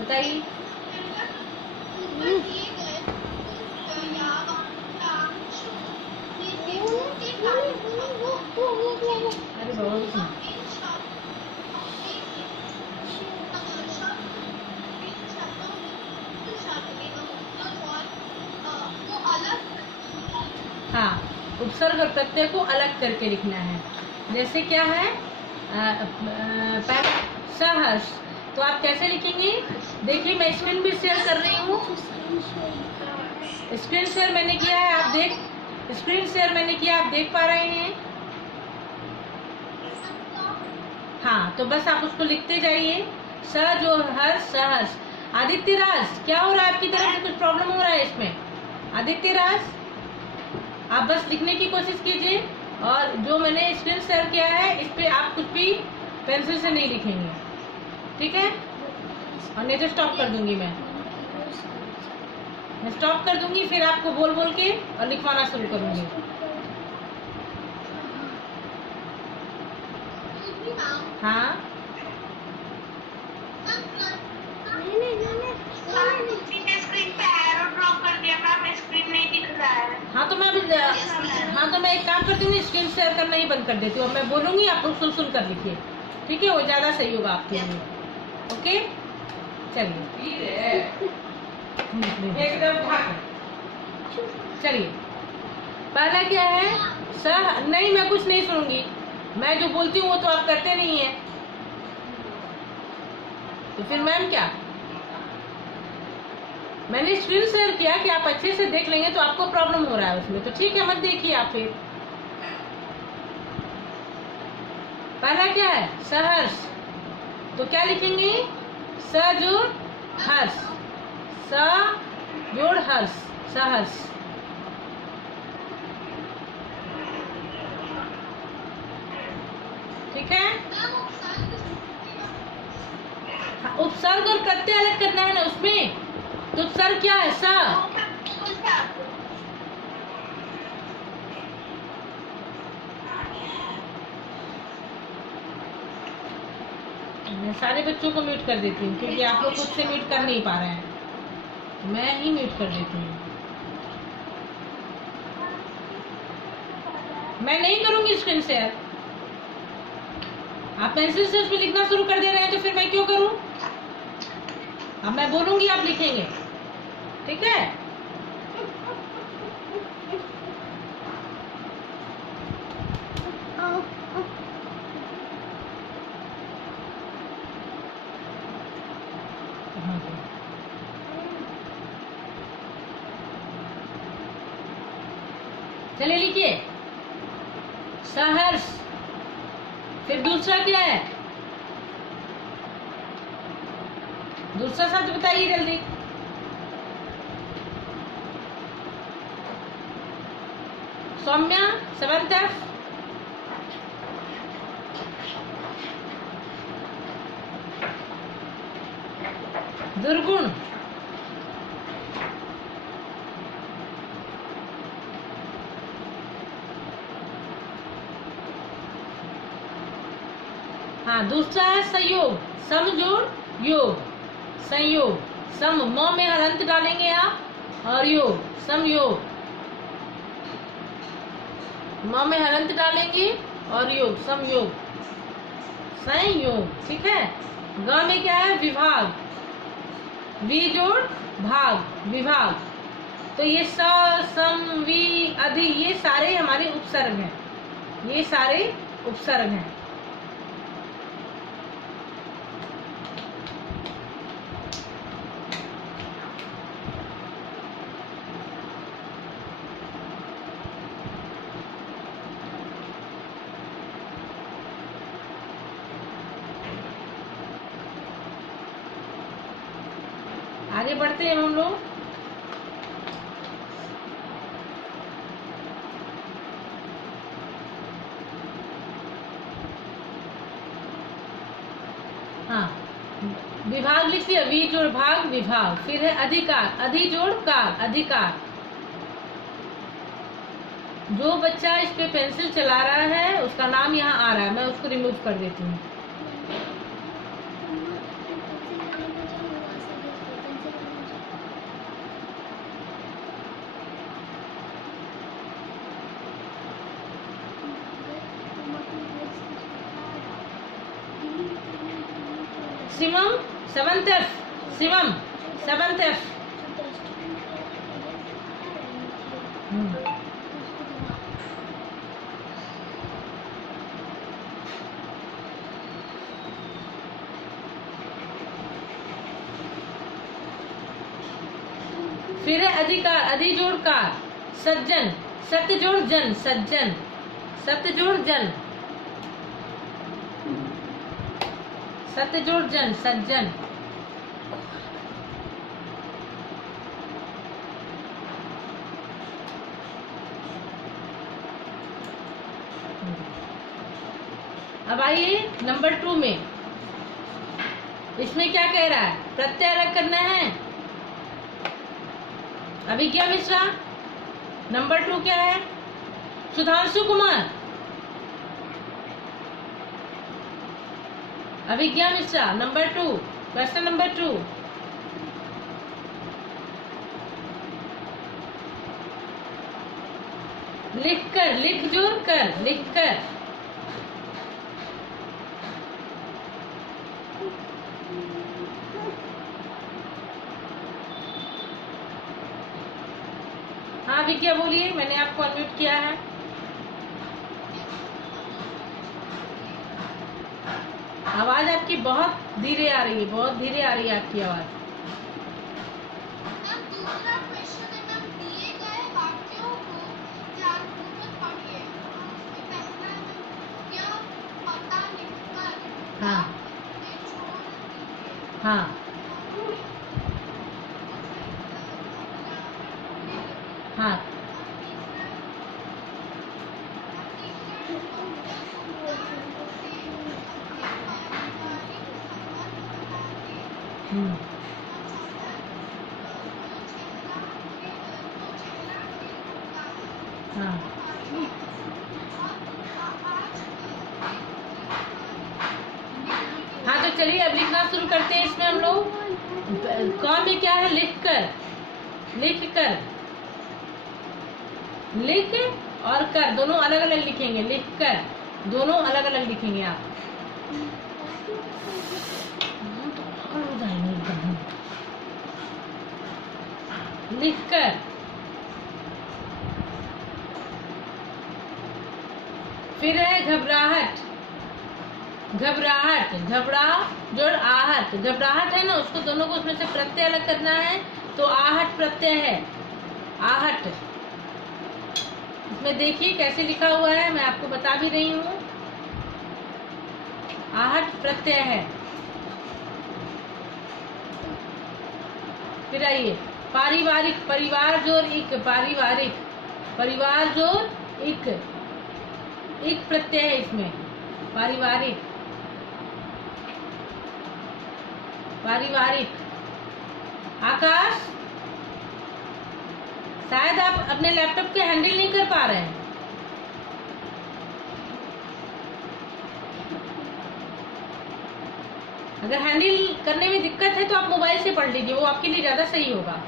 बताइए। अरे बाबा हाँ, उपसर्ग और प्रत्यय को अलग करके लिखना है। जैसे क्या है, सहर्ष, तो आप कैसे लिखेंगे? देखिए मैं स्क्रीन भी शेयर कर रही हूँ। स्क्रीन शेयर मैंने किया है, आप देख पा रहे हैं? हाँ, तो बस आप उसको लिखते जाइए। स जो हर्ष, सहर्ष। आदित्य राज, क्या हो रहा है आपकी तरफ से? कुछ प्रॉब्लम हो रहा है इसमें? आदित्य राज, आप बस लिखने की कोशिश कीजिए, और जो मैंने स्क्रीन शेयर किया है इस पे आप कुछ भी पेंसिल से नहीं लिखेंगे, ठीक है? और नहीं तो स्टॉप कर दूंगी मैं स्टॉप कर दूंगी, फिर आपको बोल बोल के और लिखवाना शुरू करूंगी। हाँ, हाँ तो मैं एक काम करती हूँ, स्क्रीन शेयर करना ही बंद कर देती हूँ। अब मैं बोलूंगी, आप लोग सुन सुन कर लिखिए, ठीक है? वो ज्यादा सही होगा आपके लिए। ओके, चलिए चलिए। पहला क्या है? सह। नहीं, मैं कुछ नहीं सुनूंगी, मैं जो बोलती हूँ वो तो आप करते नहीं है, तो फिर मैम क्या? मैंने स्क्रीन शेयर किया कि आप अच्छे से देख लेंगे, तो आपको प्रॉब्लम हो रहा है उसमें, तो ठीक है, मत देखिए आप फिर। पहला क्या है? सहर्ष, तो क्या लिखेंगे? स जोड़ हर्ष, स जोड़ हर्ष, सहर्ष। ठीक है? उपसर्ग और प्रत्यय अलग करना है ना उसमें, तो उपसर्ग क्या है? स। मैं सारे बच्चों को म्यूट कर देती हूँ, क्योंकि आप लोग खुद से म्यूट कर नहीं पा रहे हैं, मैं ही म्यूट कर देती हूँ। मैं नहीं करूंगी स्क्रीन शेयर, आप पेंसिल से उसमें लिखना शुरू कर दे रहे हैं, तो फिर मैं क्यों करूं? अब मैं बोलूंगी, आप लिखेंगे, ठीक है? चलिए लिखिए, सहर्ष। फिर दूसरा क्या है? दूसरा शब्द बताइए जल्दी। Saumya, seventh F. दुर्गुण, हाँ। दूसरा है संयोग, सम जोड़ योग, संयोग। सम, म में हलंत डालेंगे आप, और योग, समयोग। म में हलंत डालेंगे और योग, समयोग, संयोग, ठीक है? ग में क्या है? विभाग, वी जोड़ भाग, विभाग। तो ये स, सम, वी, अधि, ये सारे हमारे उपसर्ग हैं, ये सारे उपसर्ग हैं। आगे बढ़ते हैं हम लोग। हाँ, विभाग लिख लिया, वी जोड़ भाग, विभाग। फिर है अधिकार, अधि जोड़ कार, अधिकार। जो बच्चा इस पे पेंसिल चला रहा है उसका नाम यहाँ आ रहा है, मैं उसको रिमूव कर देती हूँ। Shivam 7th F, Shivam 7th F। फिर है अधिकार, अधि जोड़ कार, सज्जन, सत्य जोड़ जन, सज्जन, सत्य जोड़ जन, सत्य जोड़ जन, सज्जन। अब आइए नंबर 2 में, इसमें क्या कह रहा है? प्रत्यय अलग करना है। अभिज्ञा मिश्रा नंबर 2 क्या है? Sudhanshu Kumar, Abhigya Mishra number 2, question number 2। लिख कर, लिख जोड़ कर, लिख कर। हाँ विज्ञा बोलिए, मैंने आपको अनम्यूट किया है। आवाज आपकी बहुत धीरे आ रही है, बहुत धीरे आ रही है आपकी आवाज। दूसरा क्वेश्चन है मैम, दिए गए वाक्यों को ध्यानपूर्वक पढ़िए। पहला है यह पता लिखकर हाँ छोड़ दीजिए। हाँ हाँ हाँ हाँ। तो चलिए अब लिखना शुरू करते हैं। इसमें हम लोग कौन में क्या है? लिख कर, लिख कर, लिख और कर दोनों अलग अलग लिखेंगे। लिख कर दोनों अलग अलग लिखेंगे आप। लिख कर, फिर है घबराहट, घबराहट, घबरा जोड़ आहट। घबराहट है ना, उसको दोनों को उसमें से प्रत्यय अलग करना है, तो आहट प्रत्यय है, आहट। इसमें देखिए कैसे लिखा हुआ है, मैं आपको बता भी रही हूँ। आहट प्रत्यय है। फिर आइए पारिवारिक, परिवार जोड़ इक, पारिवारिक, परिवार जोड़ इक, इक प्रत्यय है इसमें, पारिवारिक, पारिवारिक। आकाश, शायद आप अपने लैपटॉप के हैंडल नहीं कर पा रहे हैं। अगर हैंडल करने में दिक्कत है तो आप मोबाइल से पढ़ लीजिए, वो आपके लिए ज्यादा सही होगा।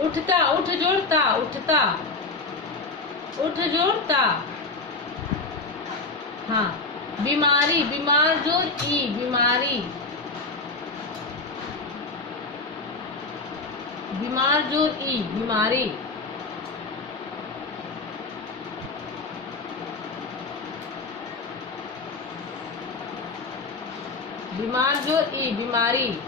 उठता, उठ जोड़ता, उठता, उठ जोड़ता। हाँ बीमारी, बीमार जोड़ ई, बीमारी, बीमार जोड़ ई, बीमारी। बीमार जोड़ ई, बीमारी।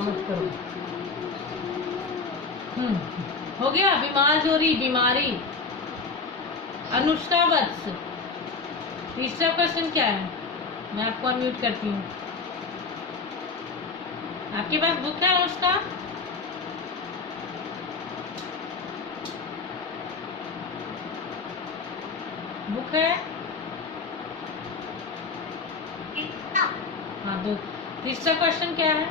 मत करो। हो गया। बीमार जोड़ी, बीमारी। अनुष्का वत्स, तीसरा क्वेश्चन क्या है? मैं आपको अनम्यूट करती हूँ। आपके पास बुक है अनुष्का? बुक है? हाँ तो तीसरा क्वेश्चन क्या है?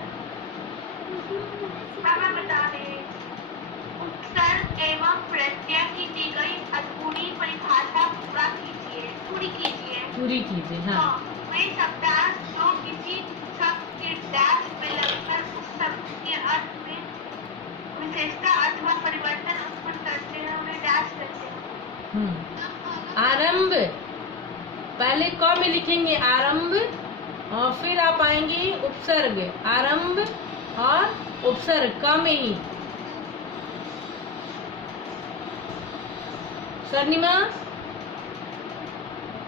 मैं बता दें, उपसर्ग एवं प्रत्यय की दी गई अधूरी परिभाषा पूरी कीजिए। पूरी कीजिए। हाँ वे शब्दार्थ जो किसी शब्द के डैश में लगकर उस शब्द के अर्थ में विशेषता अथवा परिवर्तन उत्पन्न करते हैं उन्हें डैश कहते हैं। आरंभ, पहले क में लिखेंगे आरंभ और फिर आप आएंगे उपसर्ग, आरंभ और उपसर्ग क में ही। स्वर्णिमा,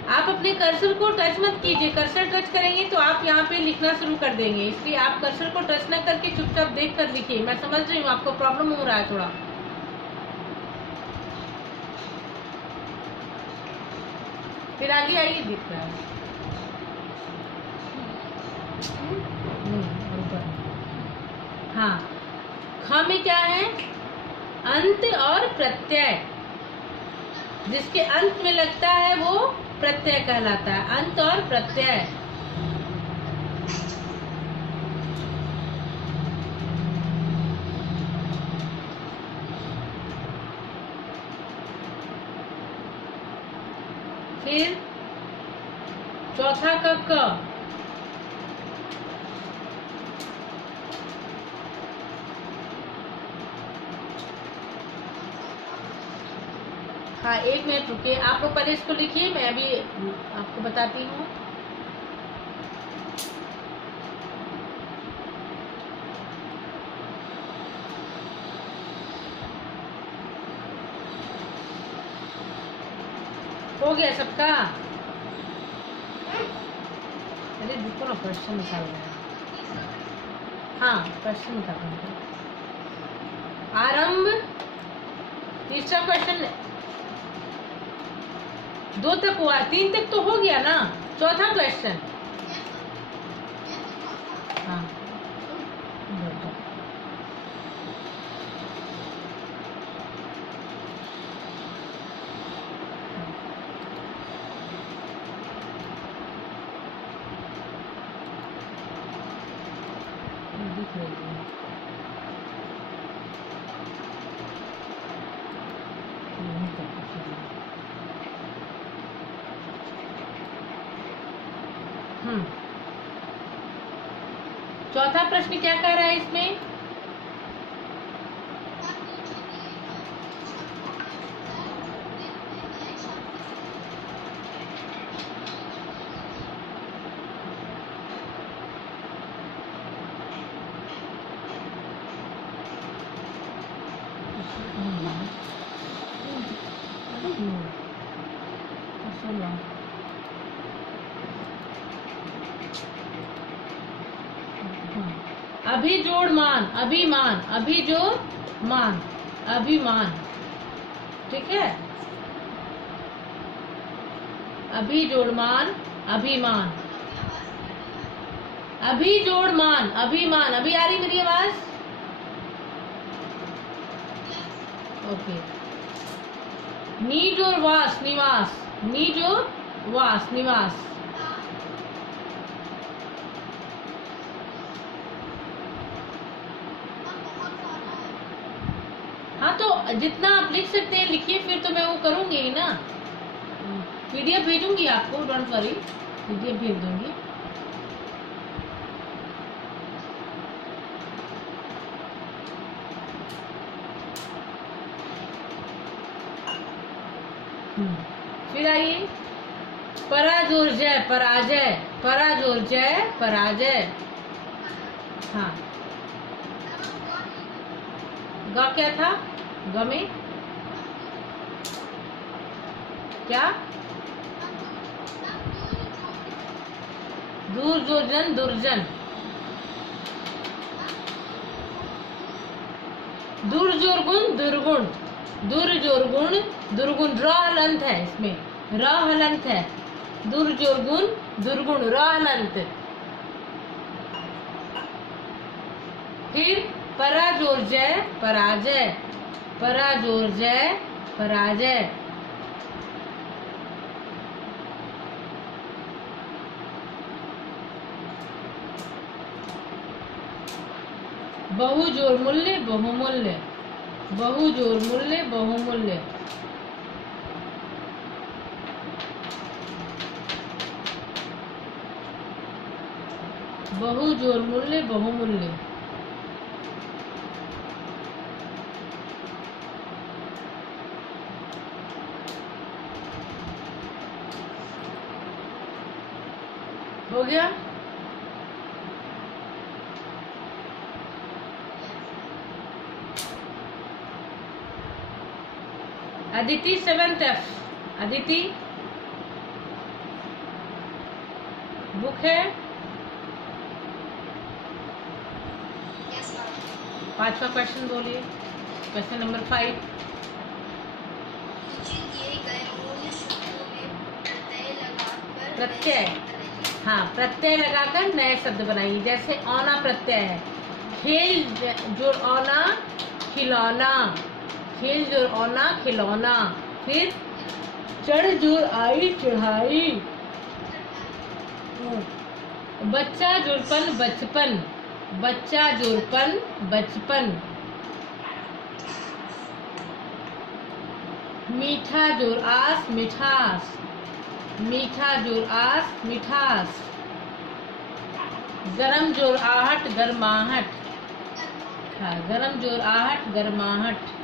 आप अपने कर्सर को टच मत कीजिए, कर्सर टच करेंगे तो आप यहाँ पे लिखना शुरू कर देंगे, इसलिए आप कर्सर को टच न करके चुपचाप देख कर लिखिए। मैं समझ रही हूँ आपको प्रॉब्लम हो रहा है थोड़ा। फिर आगे आइए, दिख रहा है। हाँ, ख में क्या है? अंत और प्रत्यय, जिसके अंत में लगता है वो प्रत्यय कहलाता है, अंत और प्रत्यय। फिर चौथा का क, हाँ एक मिनट रुकिए, आप लोग पहले इसको लिखिए, मैं अभी आपको बताती हूँ। हो गया सबका? अरे देखो ना, क्वेश्चन निकाल रहे हैं। हाँ, क्वेश्चन निकाल रहे हैं। आरंभ, तीसरा क्वेश्चन 2 तक हुआ, 3 तक तो हो गया ना। चौथा क्वेश्चन, हाँ चौथा प्रश्न क्या कह रहा है इसमें? अभिजोड़ मान, अभिमान, अभिजोड़ मान, अभिमान, ठीक है। अभिजोड़ मान, अभिमान, अभिजोड़ मान, अभिमान। अभी आ रही मेरी आवाज? ओके। नीज और वास, निवास, नीज और वास, निवास। हाँ तो जितना आप लिख सकते हैं लिखिए, फिर तो मैं वो करूंगी ही ना। पीडीएफ भेजूंगी आपको, डोंट वरी, पीडीएफ भेज दूंगी। फिर आइए, पराजोर जय, पराजय, पराजोर जय, पराजय। हाँ, ग क्या था? ग में क्या? दुर्जोजन, दुर्जन, दुर्जोरगुण, दुर्गुण, दुर्जोरगुण, दुर्गुण। र हलंत है इसमें, र हलंत है। दुर्जोरगुण, दुर्गुण, र हलंत। फिर पराजोर जय, पराजय, पराजोर जय, पराजय। बहुजोर मूल्य, बहुमूल्य, बहुजोर मूल्य, बहुमूल्य। बहु जोर मूल्य, बहुमूल्य। हो गया? Aditi 7th F। Aditi book है? Yes ma'am. 5वां क्वेश्चन बोलिए, क्वेश्चन नंबर 5। नीचे दिए गए मूल शब्दों में प्रत्यय लगाकर प्रत्यय, हाँ, प्रत्यय लगाकर नए शब्द बनाइए। जैसे औना प्रत्यय है, खेल जोड़ औना, खिलौना। खेल जोड़ औना, खिलौना। फिर चढ़ जोड़ आई, चढ़ाई। बच्चा जोड़पन, बचपन। बच्चा जोड़पन, बचपन। मीठा जोड़ आस, मिठास। मीठा जोड़ आस, मिठास। गरम जोड़ आहट, गरमाहट। हाँ, गरम जोड़ आहट, गरमाहट।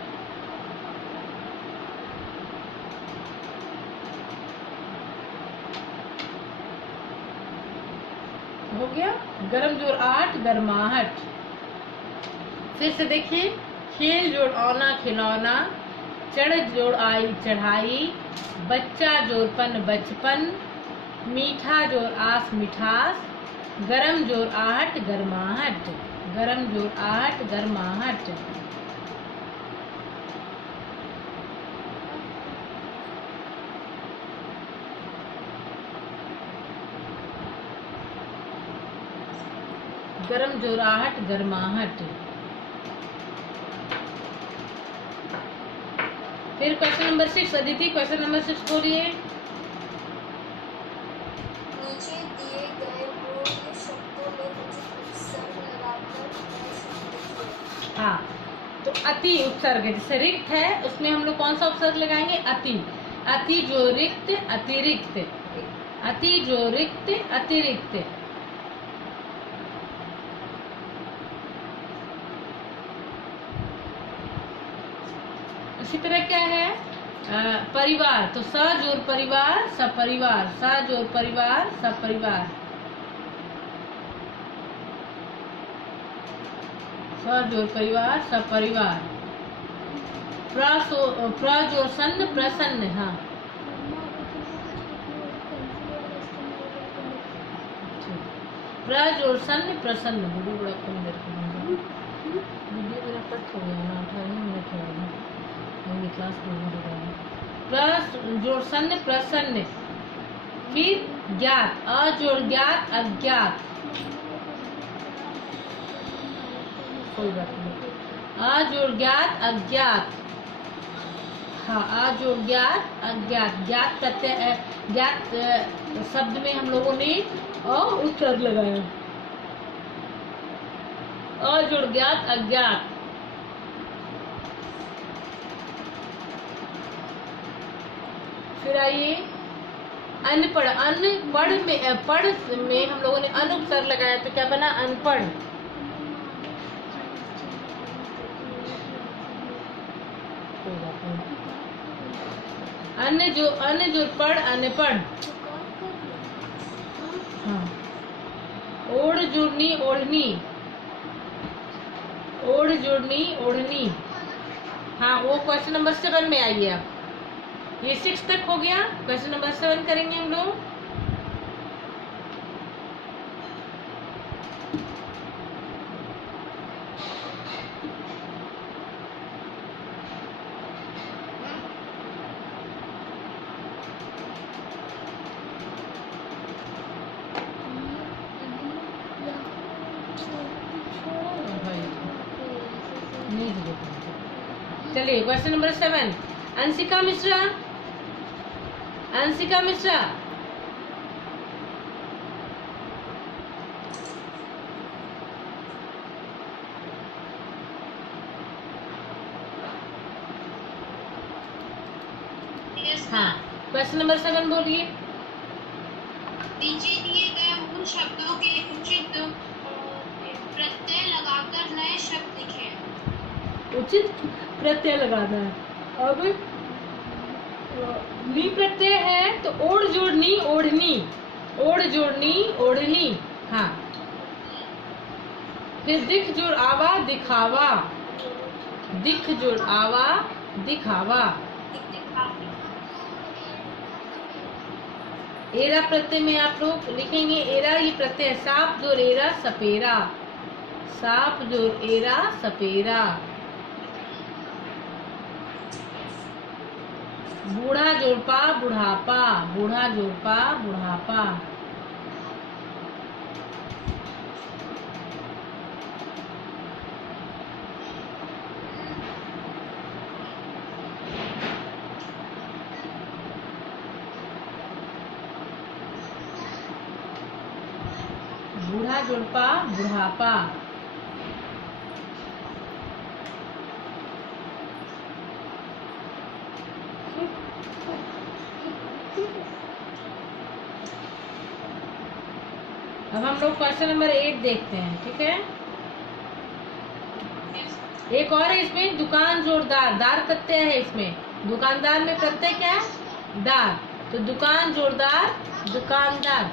हो गया? गरम जोड़ आहट, गरमाहट। फिर से देखिए, खेल जोड़ औना, खिलौना। चढ़ जोड़ आई, चढ़ाई। बच्चा जोड़पन, बचपन। मीठा जोड़ आस, मिठास। गरम जोड़ आहट, गरमाहट। गरम जोड़ आहट, गरमाहट। गरम जोड़ आहट, गरमाहट। फिर question number 6। Aditi question number 6 बोलिए। नीचे दिए गए मूल शब्दों में उचित उपसर्ग लगाकर नए शब्द लिखिए। हाँ, तो अति उपसर्ग, जैसे रिक्त है उसमें हम लोग कौन सा उपसर्ग लगाएंगे? अति। अति जो रिक्त, अतिरिक्त। अति जो रिक्त, अतिरिक्त। इसी तरह क्या है? परिवार, तो स जोड़ परिवार, सपरिवार। स जोड़ परिवार, सपरिवार। स जोड़ परिवार, सपरिवार। प्र जोड़ सन्न, प्रसन्न। हाँ, प्र जोड़ सन्न, प्रसन्न। वीडियो बड़ा कम देर का वीडियो मेरा कट हो गया ना, 18 मिनट हो गया। मेरी क्लास में वीडियो प्र जोड़ सन्न, प्रसन्न। फिर ज्ञात, अ जोड़ ज्ञात, अज्ञात। कोई बात नहीं। अ जोड़ ज्ञात, अज्ञात। हाँ, अ जोड़ ज्ञात, अज्ञात। ज्ञात प्रत्यय, ज्ञात शब्द में हम लोगों ने अ उपसर्ग लगाया। अ जोड़ ज्ञात, अज्ञात। फिर आइए अनपढ़। अनपढ़ में, पढ़ में हम लोगों ने अन उपसर्ग लगाया, तो क्या बना? अनपढ़। अन जो पढ़, अनपढ़। हाँ, ओढ़ जुड़नी, ओढ़नी। ओढ़ जुड़नी, ओढ़नी। हाँ, वो क्वेश्चन नंबर 7 में आइए आप। ये 6 तक हो गया। क्वेश्चन नंबर 7 करेंगे हम लोग। चलिए, क्वेश्चन नंबर 7। अंशिका मिश्रा। अंशिका मिश्रा, हाँ, क्वेश्चन नंबर 7 बोलिए। नीचे दिए गए मूल शब्दों के उचित उचित प्रत्यय लगाना है। अब नी प्रत्यय है तो ओढ़ जोड़नी ओढ़नी, ओढ़ जोड़नी ओढ़नी। हाँ, फिर दिख जोड़ आवा दिखावा, दिख जोड़ आवा दिखावा। एरा प्रत्यय में आप लोग लिखेंगे एरा, ये प्रत्यय है। साप जोड़ एरा सपेरा, साप जोड़ एरा सपेरा। बूढ़ा जोड़ पा बुढ़ापा, बूढ़ा जोड़ पा बुढ़ापा। बूढ़ा जोड़ पा बुढ़ापा। अब हम लोग क्वेश्चन नंबर 8 देखते हैं, ठीक है। एक और है इसमें, दुकान जोड़दार, दार प्रत्यय है इसमें। दुकानदार में प्रत्यय क्या है? दार। तो दुकान जोड़दार दुकानदार।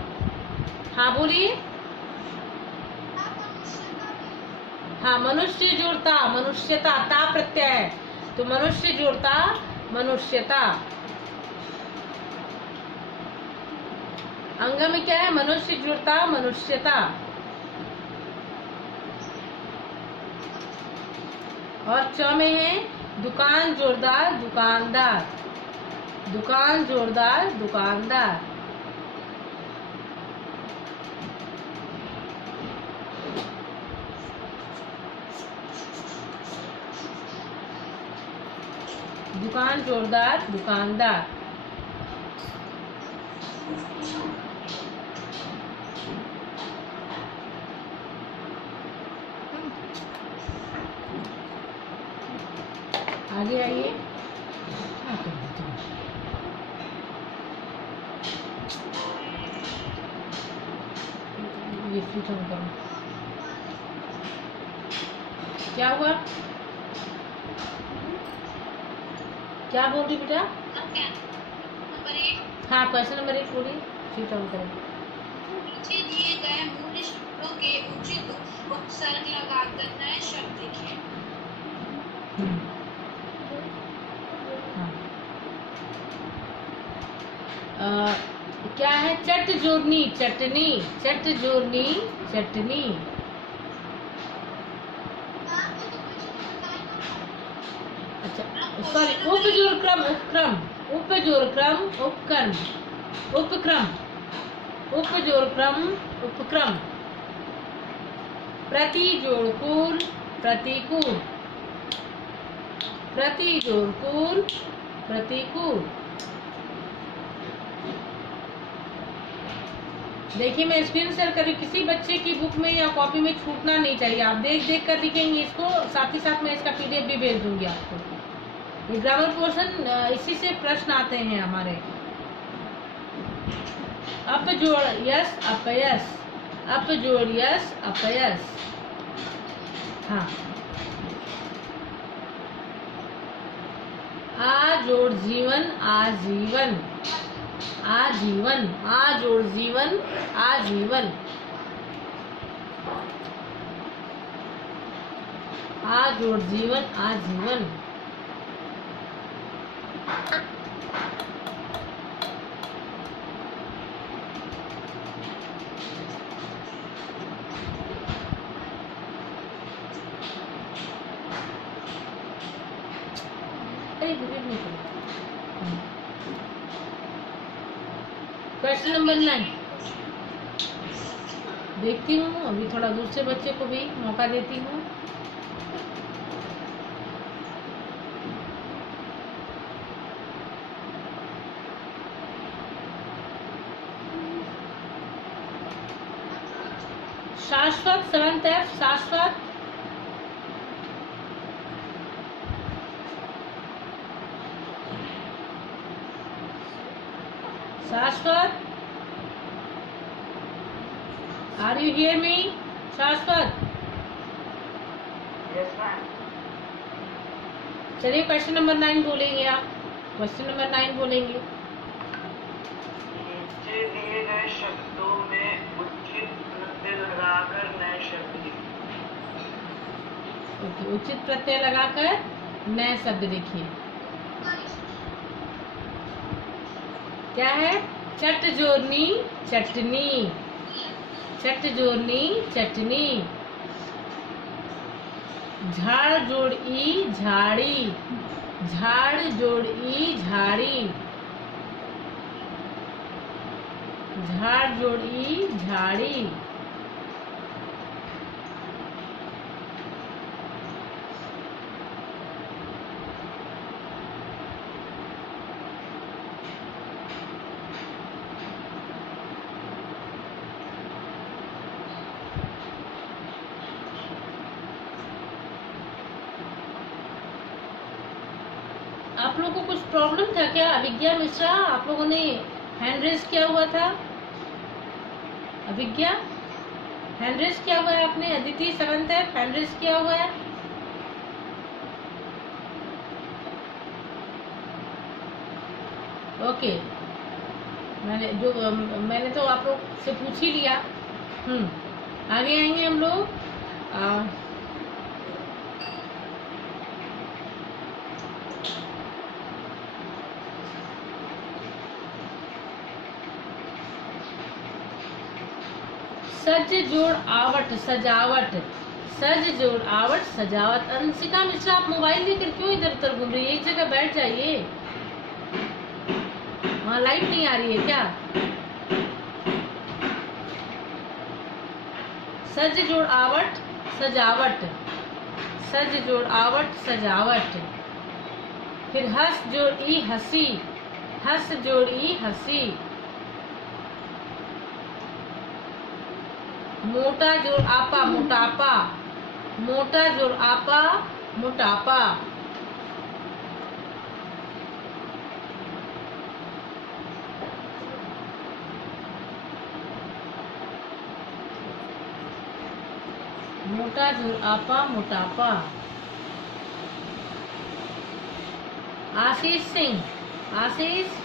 हाँ बोलिए। हाँ, मनुष्य जोड़ता मनुष्यता, ता प्रत्यय है तो मनुष्य जोड़ता मनुष्यता। अंग में क्या है? मनुष्य जुड़ता मनुष्यता। और च में है दुकान जोरदार दुकानदार, दुकान जोरदार दुकानदार। दुकान जोरदार दुकानदार। आगे आइए। ये स्विच ऑन करो। क्या हुआ? क्या बोल रही बेटा? हाँ, क्वेश्चन नंबर 1 पूरी स्विच ऑन करो। नीचे दिए गए मूल शब्दों के उचित उपसर्ग लगाकर नए शब्द लिखें। क्या है? चट जोड़नी चटनी, चट जोड़नी चटनी। अच्छा, सॉरी, उपजोड़क्रम उपक्रम, उपजोड़क्रम उपक्रम, उपक्रम, उपजोड़क्रम उपक्रम। प्रति जोड़कूल प्रतिकूल, प्रति जोड़कूल प्रतिकूल। देखिए, मैं स्क्रीन शेयर कर रही हूँ, किसी बच्चे की बुक में या कॉपी में छूटना नहीं चाहिए। आप देख देख कर लिखेंगे इसको, साथ ही साथ मैं इसका PDF भी भेज दूंगी आपको। ये ग्रामर पोर्शन, इसी से प्रश्न आते हैं हमारे। अप जोड़ यस अपयस, अप जोड़ यस अपयस। हाँ, आ जोड़ जीवन आजीवन, आजीवन, आ जोड़ जीवन आजीवन, आ जोड़ जीवन आजीवन। क्वेश्चन नंबर 9 देखती हूँ। अभी थोड़ा दूसरे बच्चे को भी मौका देती हूँ। शाश्वत 7th F, शाश्वत। शाश्वत, आर यू हियर मी? शाश्वत, Yes, ma'am. चलिए क्वेश्चन नंबर 9 बोलेंगे आप। क्वेश्चन नंबर 9 बोलेंगे। नीचे दिए गए शब्दों में उचित प्रत्यय लगाकर नए शब्द लिखिए। ओके, उचित प्रत्यय लगाकर नए शब्द लिखिए। क्या है? चट जोरनी चटनी, चट जोरनी चटनी। झाड़ जोड़ ई झाड़ी, झाड़ जोड़ ई झाड़ी, झाड़ जोड़ ई झाड़ी। आप लोगों को कुछ प्रॉब्लम था क्या? अभिज्ञा मिश्रा, आप लोगों ने हैंड रेज किया हुआ था। अभिज्ञा, हैंड रेज किया हुआ है आपने? अदिति, सेवंथ हैंड रेज किया हुआ है? ओके, मैंने तो आप लोग से पूछ ही लिया। आगे आएंगे हम लोग। सज जोड़ आवट सजावट, सज जोड़ आवट सजावट। अंशिका मिश्रा, आप मोबाइल लेकर क्यों इधर उधर घूम रही है? एक जगह बैठ जाइए। वहाँ लाइट नहीं आ रही है क्या? सज जोड़ आवट सजावट, सज जोड़ आवट सजावट। फिर हंस जोड़ ई हंसी, हंस जोड़ ई हंसी। मोटा जोड़ आपा मोटापा, मोटा जोड़ आपा मोटापा। मोटा जोड़ आपा मोटापा। आशीष सिंह, आशीष,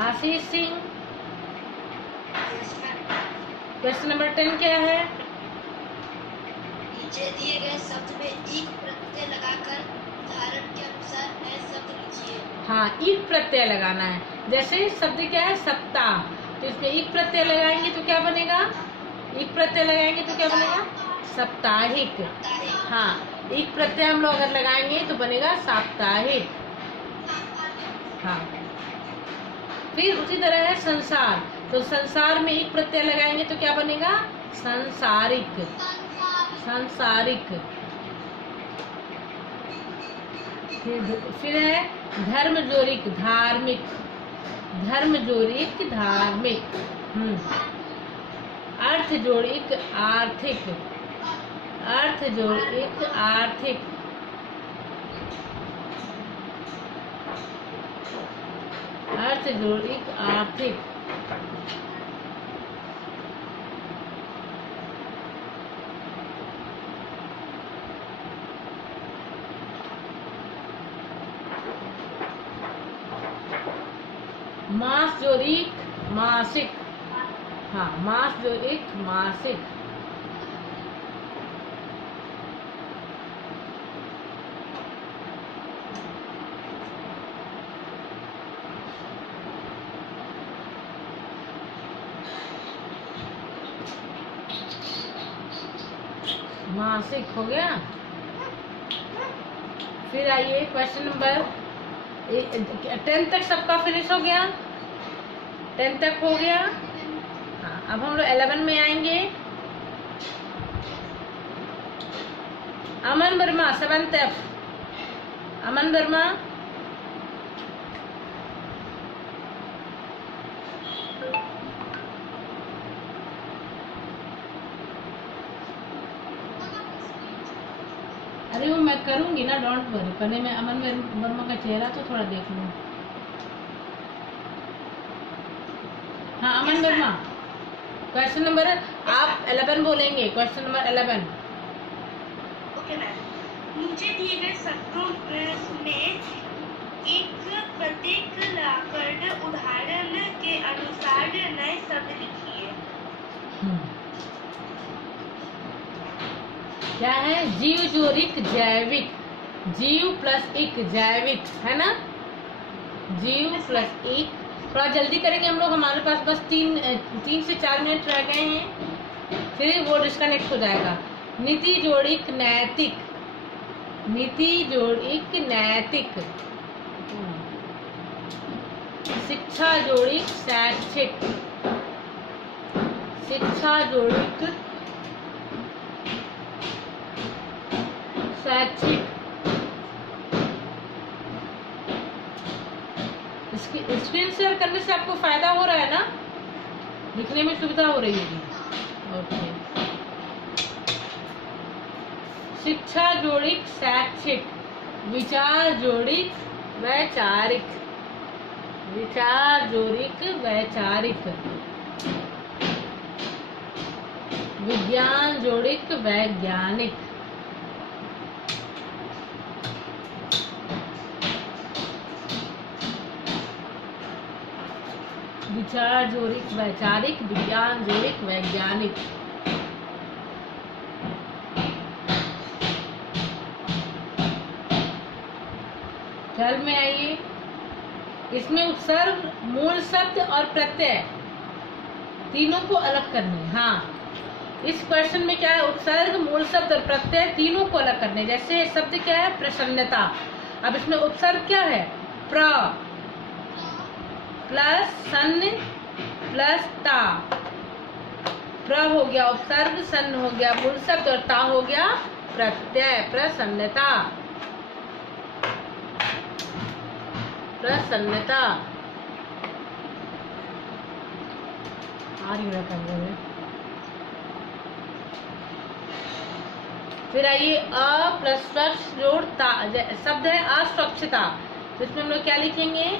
आशीष सिंह, क्वेश्चन नंबर 10 क्या है? नीचे दिए गए शब्द में एक प्रत्यय लगाकर उदाहरण के अनुसार नए शब्द लिखिए। हाँ, एक प्रत्यय लगाना है। जैसे शब्द क्या है? सप्ताह, तो इसमें एक प्रत्यय लगाएंगे तो क्या बनेगा? एक प्रत्यय लगाएंगे तो क्या बनेगा? साप्ताहिक। हाँ, एक प्रत्यय हम लोग अगर लगाएंगे तो बनेगा साप्ताहिक। हाँ, फिर उसी तरह है संसार, तो संसार में एक प्रत्यय लगाएंगे तो क्या बनेगा? संसारिक, संसारिक। फिर है धर्म जोरिक धार्मिक, धर्म जोरिक धार्मिक। अर्थ जोड़िक आर्थिक, अर्थ जोड़िक आर्थिक। अर्थ जोड़िक आर्थिक। मास जोड़िक मासिक। हाँ, मास जोड़िक मासिक। मासिक हो गया। फिर आइए क्वेश्चन नंबर 10 तक सबका फिनिश हो गया? 10 तक हो गया। हाँ, अब हम लोग 11 में आएंगे। अमन वर्मा, 7th F, अमन वर्मा। अरे वो मैं करूंगी ना, डोंट वरी। पहले मैं अमन वर्मा का चेहरा तो थोड़ा देख लूं। हाँ, अमन वर्मा, क्वेश्चन नंबर आप 11 बोलेंगे। Question number 11। ठीक है ना। नीचे दिए गए शब्दों में एक प्रत्येक व्याकरण उदाहरण के अनुसार नए शब्द लिखिए। क्या है? जीव जोरिक जैविक, जीव प्लस इक जैविक, है ना? जीव प्लस इक। थोड़ा जल्दी करेंगे हम लोग, हमारे पास बस 3 से 4 मिनट रह गए हैं, फिर वो डिस्कनेक्ट हो जाएगा। नीति जोड़िक नैतिक, नीति जोड़िक नैतिक। शिक्षा जोड़िक शैक्षिक, शिक्षा जोड़िक शैक्षिक। स्क्रीन शेयर करने से आपको फायदा हो रहा है ना, लिखने में सुविधा हो रही है। ओके। शिक्षा जोड़िक शैक्षिक, विचार जोड़िक वैचारिक, विचार जोड़िक वैचारिक, विज्ञान जोड़िक वैज्ञानिक, विचार जोड़िक वैचारिक, विज्ञान जोड़िक वैज्ञानिक। ख्याल में आइए। इसमें उपसर्ग, मूल शब्द और प्रत्यय तीनों को अलग करने। हाँ, इस क्वेश्चन में क्या है? उपसर्ग, मूल शब्द और प्रत्यय तीनों को अलग करने। जैसे शब्द क्या है? प्रसन्नता। अब इसमें उपसर्ग क्या है? प्र प्लस सन्न प्लस ता। प्र हो गया उपसर्ग, सन्न हो गया मूल शब्द और ता हो गया प्रत्यय। प्रसन्नता, प्रसन्नता। फिर आइए अ प्लस स्वच्छ जोड़ ता, शब्द है अस्वच्छता, तो इसमें हम लोग क्या लिखेंगे?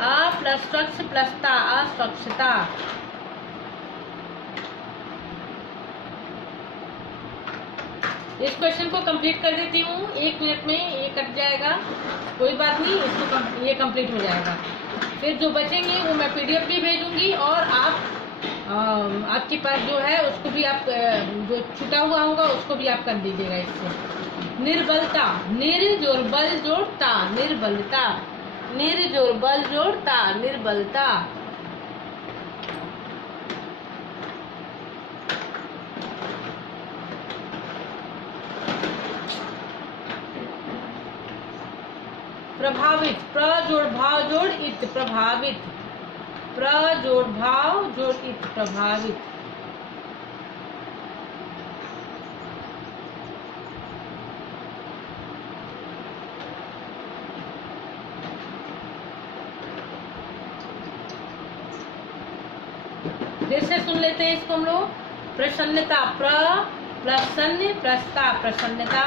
अ प्लस स्वच्छ प्लस ता, अस्वच्छता। इस क्वेश्चन को कंप्लीट कर देती हूँ 1 मिनट में, ये कट जाएगा, कोई बात नहीं, इसको ये कंप्लीट हो जाएगा। फिर जो बचेंगे वो मैं PDF भी भेजूंगी, और आपके पास जो है उसको भी आप, जो छुटा हुआ होगा उसको भी आप कर दीजिएगा इससे। निर्बलता, निर जोड़ बल जोड़ता, निर्बलता, निर जोड़ बल जोड़ता, निर्बलता। प्रभावित, प्र जोड़ भाव जोड़ इत, प्रभावित, प्र जोड़ भाव जोड़ इत, प्रभावित। फिर से सुन लेते हैं इसको हम लोग। प्रसन्नता, प्र प्लस सन्न प्लस ता, प्रसन्नता।